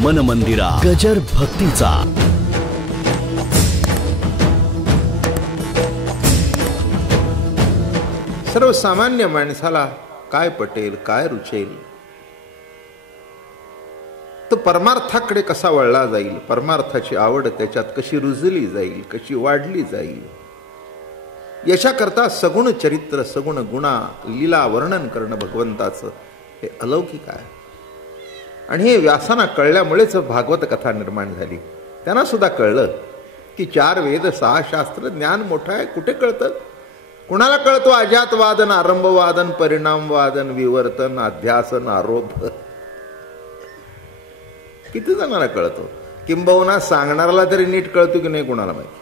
मन मंदिरा गजर भक्तीचा. सर्वसामान्य माणसाला काय पटेल, काय रुचेल, तो परमार्थाकडे कसा वळला जाईल, परमार्थाची आवड त्याच्यात कशी रुजली जाईल, कशी वाढली जाईल, याच्याकरता सगुण चरित्र, सगुण गुणा, लीला वर्णन करणं भगवंताचं हे अलौकिक आहे. आणि हे व्यासांना कळल्यामुळेच भागवत कथा निर्माण झाली. त्यांना सुद्धा कळलं की 4 वेद 6 शास्त्र ज्ञान मोठं आहे. कुठे कळतं? कुणाला कळतो? अजातवादन, आरंभवादन, परिणामवादन, विवर्तन, अध्यासन, आरोप. किती जणांना कळतो? किंबहुना सांगणाऱ्याला तरी नीट कळतो की नाही कुणाला माहिती.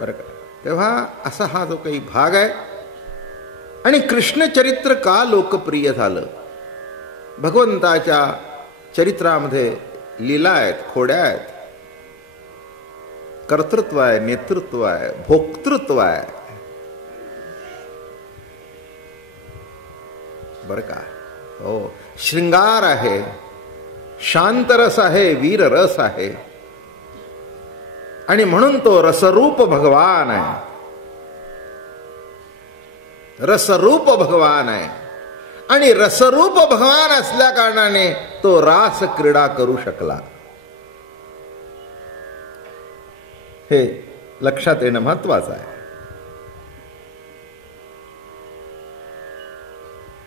बरं का? तेव्हा असा हा जो काही भाग आहे. आणि कृष्ण चरित्र का लोकप्रिय झालं? भगवंताच्या चरित्रामध्ये लीला आहेत, खोड्या आहेत, कर्तृत्व आहे, नेतृत्व आहे, भोक्तृत्व आहे. बर का? हो, श्रृंगार आहे, शांतरस आहे, वीररस आहे. आणि म्हणून तो रसरूप भगवान आहे. रसरूप भगवान आहे. आणि रसरूप भगवान असल्या कारणाने तो रास क्रीडा करू शकला. हे लक्षात येणं महत्वाचं आहे.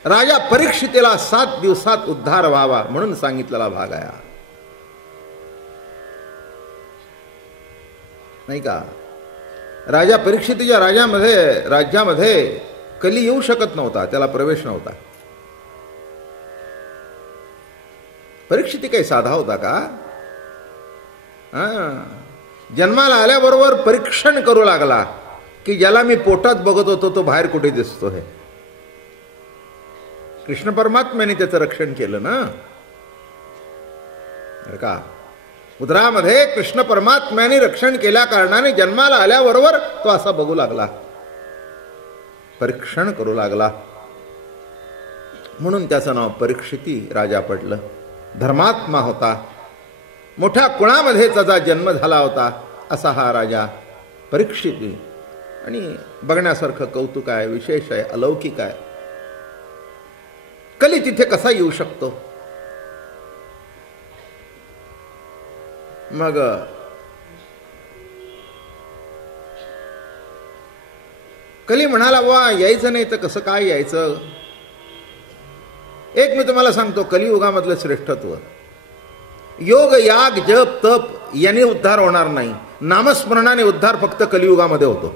राजा परीक्षितेला 7 दिवसात उद्धार व्हावा म्हणून सांगितलेला भाग आहे, नाही का? राजा परीक्षितीच्या राज्यामध्ये कली येऊ शकत नव्हता, त्याला प्रवेश नव्हता. परीक्षिती काही साधा होता का? जन्माला आल्याबरोबर परीक्षण करू लागला की ज्याला मी पोटात बघत होतो तो बाहेर कुठे दिसतो. हे कृष्ण परमात्म्याने त्याचं रक्षण केलं ना, का? उदरामध्ये कृष्ण परमात्म्याने रक्षण केल्या कारणाने जन्माला आल्याबरोबर तो असा बघू लागला, परीक्षण करू लागला. म्हणून त्याचं नाव परीक्षिती राजा पडलं. धर्मात्मा होता, मोठ्या कुळामध्ये त्याचा जन्म झाला होता असा हा राजा परीक्षिती. आणि बघण्यासारखं कौतुक आहे, विशेष आहे, अलौकिक आहे. कली तिथे कसा येऊ शकतो? मग कली म्हणाला, वा यायचं नाही तर कसं काय यायचं? एक मी तुम्हाला सांगतो, कलियुगामधलं श्रेष्ठत्व, योग, याग, जप, तप याने उद्धार होणार नाही. नामस्मरणाने उद्धार फक्त कलियुगामध्ये होतो.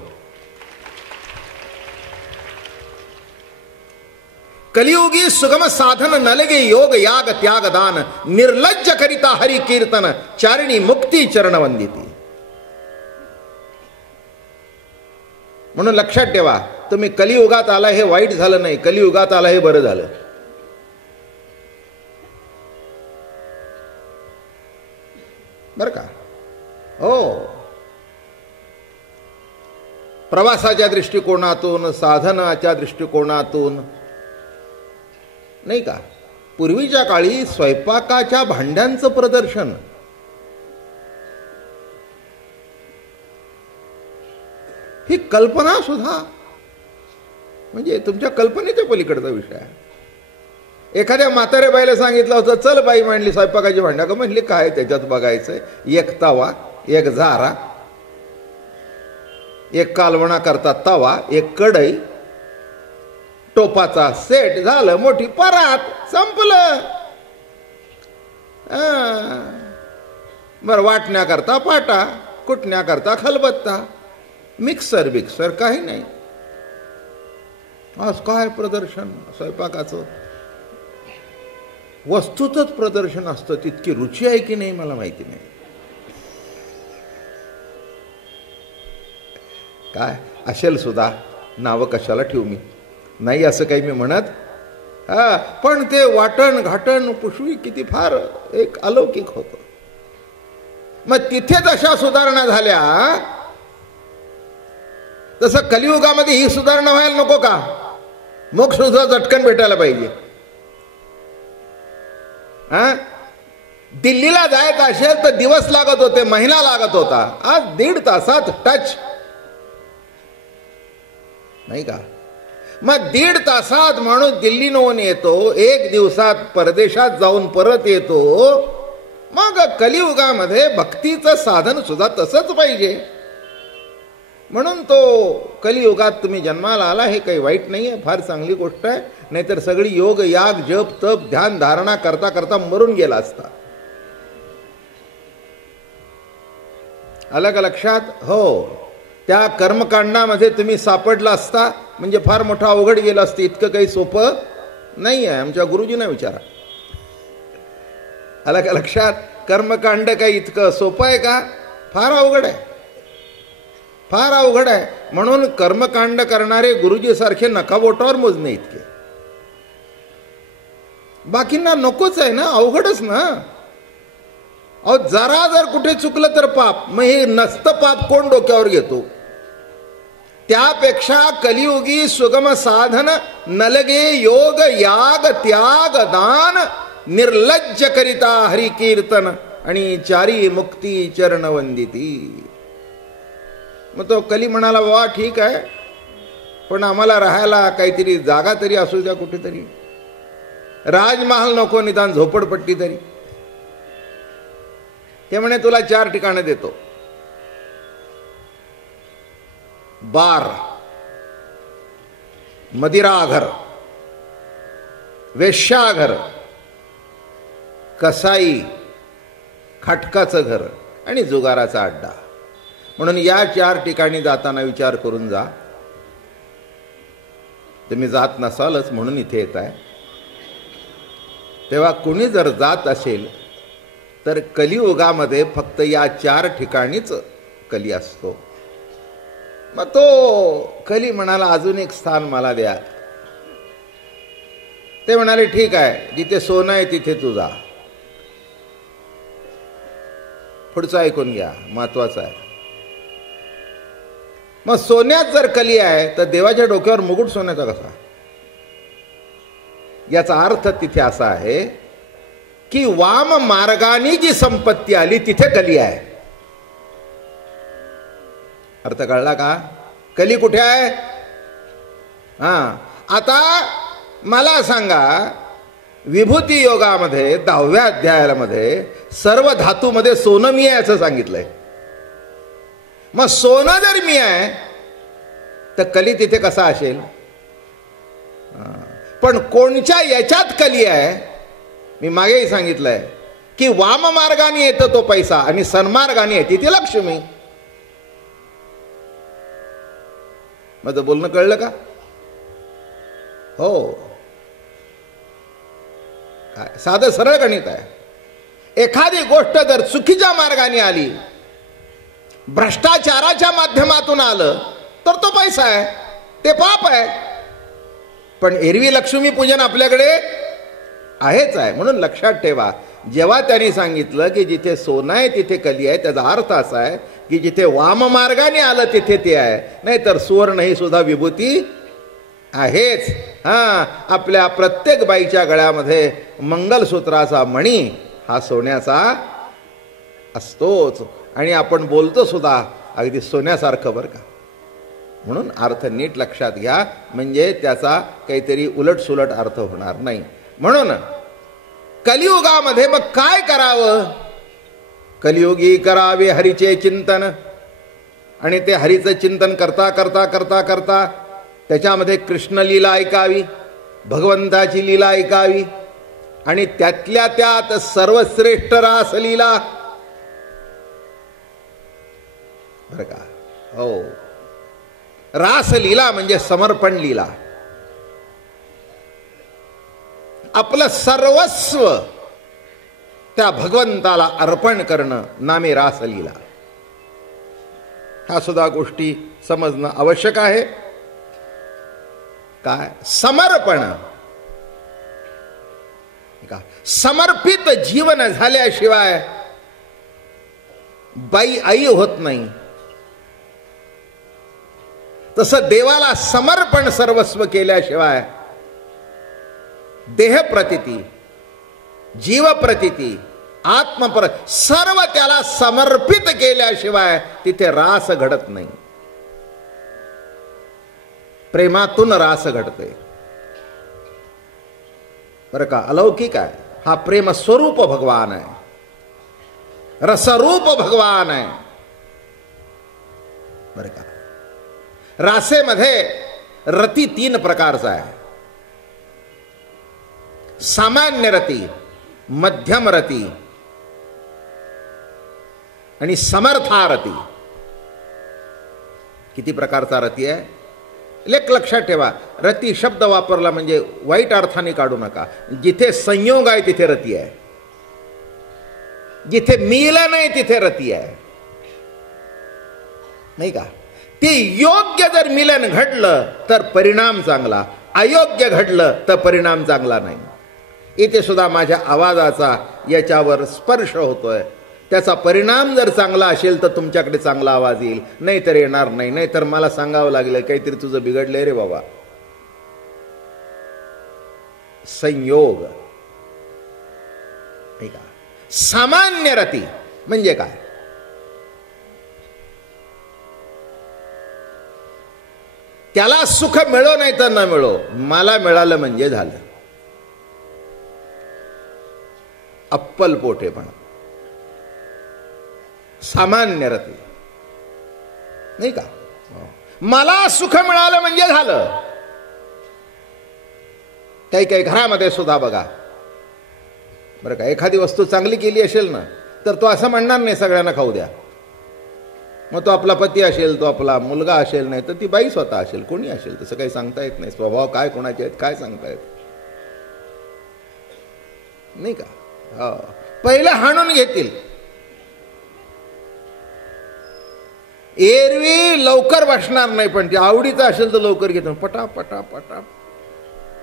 कलियुगी सुगम साधन नलगे योग, याग, त्याग, दान, निर्लज्ज करिता हरि कीर्तन, चारिणी मुक्ती चरण वंदिती. म्हणून लक्षात ठेवा, तुम्ही कलियुगात आला हे वाईट झालं नाही, कलियुगात आला हे बरं झालं. बर का? हो, प्रवासाच्या दृष्टिकोनातून, साधनाच्या दृष्टिकोनातून, नाही का? पूर्वीच्या काळी स्वयंपाकाच्या भांड्यांचं प्रदर्शन, ही कल्पना सुद्धा म्हणजे तुमच्या कल्पनेच्या पलीकडचा विषय आहे. एखाद्या म्हाताऱ्या बाईला सांगितलं होतं, चल बाई मांडली स्वयंपाकाची भांड्या, का म्हणली काय त्याच्यात बघायचंय? एक तवा, एक झारा, एक कालवणा करता तवा, एक कढई, टोपाचा सेट, झालं मोठी परात, संपलं. बरं, वाटण्याकरता पाटा, कुटण्याकरता खलबत्ता, मिक्सर बिक्सर काही नाही. आज काय प्रदर्शन स्वयंपाकाचं, वस्तूचंच प्रदर्शन असतं. तितकी रुची आहे की नाही मला माहिती नाही. काय असेल सुद्धा, नावं कशाला ठेवू मी, नाही असं काही मी म्हणत. पण ते वाटण घाटण पुष्वी किती फार एक अलौकिक होतं. मग तिथेच अशा सुधारणा झाल्या, तसं कलियुगामध्ये ही सुधारणा व्हायला नको का? मोक्ष सुद्धा झटकन भेटायला पाहिजे. दिल्लीला जायचं असेल तर दिवस लागत होते, महिना लागत होता. आज 1.5 तासात टच, नाही का? मग 1.5 तासात माणूस दिल्लीहून येतो, 1 दिवसात परदेशात जाऊन परत येतो. मग कलियुगामध्ये भक्तीचं साधन सुद्धा तसंच पाहिजे. म्हणून तो कलियुगात तुम्ही जन्माला आला, हे काही वाईट नाही आहे, फार चांगली गोष्ट आहे. नाहीतर सगळी योग याग जप तप ध्यान धारणा करता करता मरून गेला असता. आलं का लक्षात? हो, त्या कर्मकांडामध्ये तुम्ही सापडला असता म्हणजे फार मोठा अवघड गेला असतं. इतकं काही सोपं नाही आहे. आमच्या गुरुजींना विचारा. आलं का लक्षात? कर्मकांड काही इतकं सोपं आहे का? फार अवघड आहे, फार अवघड आहे. म्हणून कर्मकांड करणारे गुरुजी सारखे नका बोटावर मोजणे इतके. बाकींना नकोच आहे ना, अवघडच ना. अहो जरा जर कुठे चुकलं तर पाप. मग हे नसतं पाप कोण डोक्यावर घेतो? त्यापेक्षा कलियुगी सुगम साधन नलगे योग याग त्याग दान निर्लज्ज करिता हरि कीर्तन आणि चारी मुक्ती चरण वंदिती. मग तो कली म्हणाला, बाबा ठीक आहे, पण आम्हाला राहायला काहीतरी जागा तरी असू द्या, कुठेतरी राजमहाल नको, निदान झोपडपट्टी तरी. ते म्हणे तुला 4 ठिकाणं देतो. बार, मदिराघर, वेश्याघर, कसाई, खटकाचं घर आणि जुगाराचा अड्डा. म्हणून या 4 ठिकाणी जाताना विचार करून जा. तुम्ही जात नसालच म्हणून इथे येत आहे. तेव्हा कुणी जर जात असेल तर कलियुगामध्ये फक्त या 4 ठिकाणीच कली असतो. मग तो कली म्हणाला, अजून एक स्थान मला द्या. ते म्हणाले, ठीक आहे, जिथे सोनं आहे तिथे तू जा. पुढचं ऐकून घ्या, महत्वाचं आहे. मग सोन्यात जर कली आहे तर देवाच्या डोक्यावर मुकुट सोन्याचा कसा? याचा अर्थ तिथे असा आहे की वाम मार्गाने जी संपत्ती आली तिथे कली आहे. अर्थ कळला का? कली कुठे आहे? आता मला सांगा, विभूती योगामध्ये 10व्या अध्यायामध्ये सर्व धातूमध्ये सोनं मी आहे असं सांगितलंय. मग सोनं जर मी आहे तर कली तिथे कसा असेल? पण कोणच्या याच्यात कली आहे? मी मागेही सांगितलंय की वाम मार्गाने येतो तो पैसा आणि सन्मार्गाने येते ती लक्ष्मी. माझं बोलणं कळलं का? हो, काय साधं सरळ गणित आहे. एखादी गोष्ट जर चुकीच्या मार्गाने आली, भ्रष्टाचाराच्या माध्यमातून आलं तर तो पैसा आहे, ते पाप आहे. पण एरवी लक्ष्मी पूजन आपल्याकडे आहेच आहे. म्हणून लक्षात ठेवा, जेव्हा त्यांनी सांगितलं की जिथे सोनं आहे तिथे कली आहे, त्याचा अर्थ असा आहे की जिथे वाम मार्गाने आलं तिथे ते आहे. नाहीतर सुवर्ण ही सुद्धा विभूती आहेच. आपल्या प्रत्येक बाईच्या गळ्यामध्ये मंगलसूत्राचा मणी हा सोन्याचा असतोच. आणि आपण बोलतो सुद्धा अगदी सोन्यासारखं बरं का. म्हणून अर्थ नीट लक्षात घ्या, म्हणजे त्याचा काहीतरी उलटसुलट अर्थ होणार नाही. म्हणून कलियुगामध्ये मग काय करावं? कलियुगी करावे हरीचे चिंतन. आणि ते हरीचं चिंतन करता करता करता करता त्याच्यामध्ये कृष्ण लीला ऐकावी, भगवंताची लीला ऐकावी आणि त्यातल्या त्यात सर्वश्रेष्ठ रासलीला बरं का. हो, रासलीला म्हणजे समर्पण लीला. आपलं सर्वस्व त्या भगवंताला अर्पण करणं नामे रासलीला. ह्या सुद्धा गोष्टी समजणं आवश्यक आहे. काय समर्पण? समर्पित जीवन झाल्याशिवाय बाई आई होत नाही. तसं देवाला समर्पण सर्वस्व केल्याशिवाय देह प्रतीती जीव प्रतीती, आत्मपर सर्व त्याला समर्पित केल्याशिवाय तिथे रास घडत नाही. प्रेमातून रास घडते बरं का. अलौकिक आहे हा. प्रेम स्वरूप भगवान आहे, रसरूप भगवान आहे बरं का. रासेमध्ये रती 3 प्रकारचा आहे. सामान्य रती, मध्यम रती आणि समर्थारती. किती प्रकारचा रती आहे? लेख लक्षात ठेवा. रती शब्द वापरला म्हणजे वाईट अर्थाने काढू नका. जिथे संयोग आहे तिथे रती आहे, जिथे मिलन आहे तिथे रती आहे, नाही का. ते योग्य जर मिलन घडलं तर परिणाम चांगला, अयोग्य घडलं तर परिणाम चांगला नाही. इथे सुद्धा माझ्या आवाजाचा याच्यावर स्पर्श होतोय. त्याचा परिणाम जर चांगला असेल तर तुमच्याकडे चांगला आवाज येईल, नाहीतर येणार नाही. नाहीतर मला सांगावं लागलं काहीतरी तुझं बिघडलंय रे बाबा. संयोग, नाही का. सामान्य रती म्हणजे काय? त्याला सुख मिळो नाही तर न मिळो, मला मिळालं म्हणजे झालं. अप्पल पोटेपणा, सामान्य रती, नाही का. मला सुख मिळालं म्हणजे झालं. काही काही घरामध्ये सुद्धा बघा बरं का, एखादी वस्तू चांगली केली असेल ना तर तो असं म्हणणार नाही सगळ्यांना खाऊ द्या. मग तो आपला पती असेल, तो आपला मुलगा असेल, नाही तर ती बाई स्वतः असेल, कोणी असेल, तसं काही सांगता येत नाही. स्वभाव काय कोणाचे आहेत काय सांगता येत नाही का. पहिलं हाणून घेतील. एरवी लवकर बसणार नाही, पण ते आवडीचं असेल तर लवकर घेतो. पटा पटा पटा.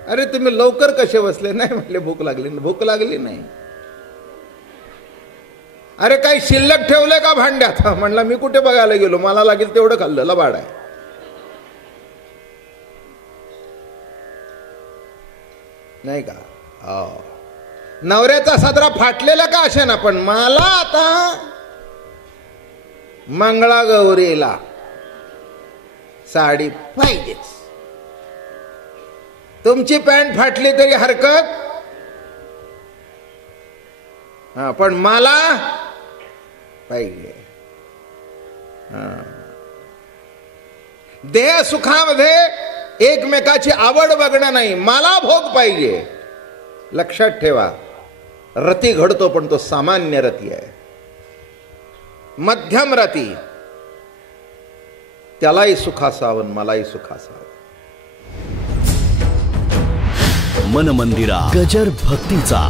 अरे तुम्ही लवकर कसे बसले? नाही म्हटले भूक लागली. भूक लागली नाही. अरे काही शिल्लक ठेवलंय का भांड्यात? म्हणला मी कुठे बघायला गेलो, मला लागेल तेवढं खाल्लं, लबाड आहे. नाही का. नवऱ्याचा सदरा फाटलेला का असे ना, पण मला आता मंगळागौरीला साडी पाहिजेच. तुमची पॅन्ट फाटली तरी हरकत, पण मला पाहिजे. देह सुखामध्ये एकमेकाची आवड बघणं नाही, मला भोग पाहिजे. लक्षात ठेवा, रती घडतो पण तो सामान्य रती आहे. मध्यम रती, त्यालाही सुखासावं मलाही सुखासावं. मन मंदिरा गजर भक्तीचा.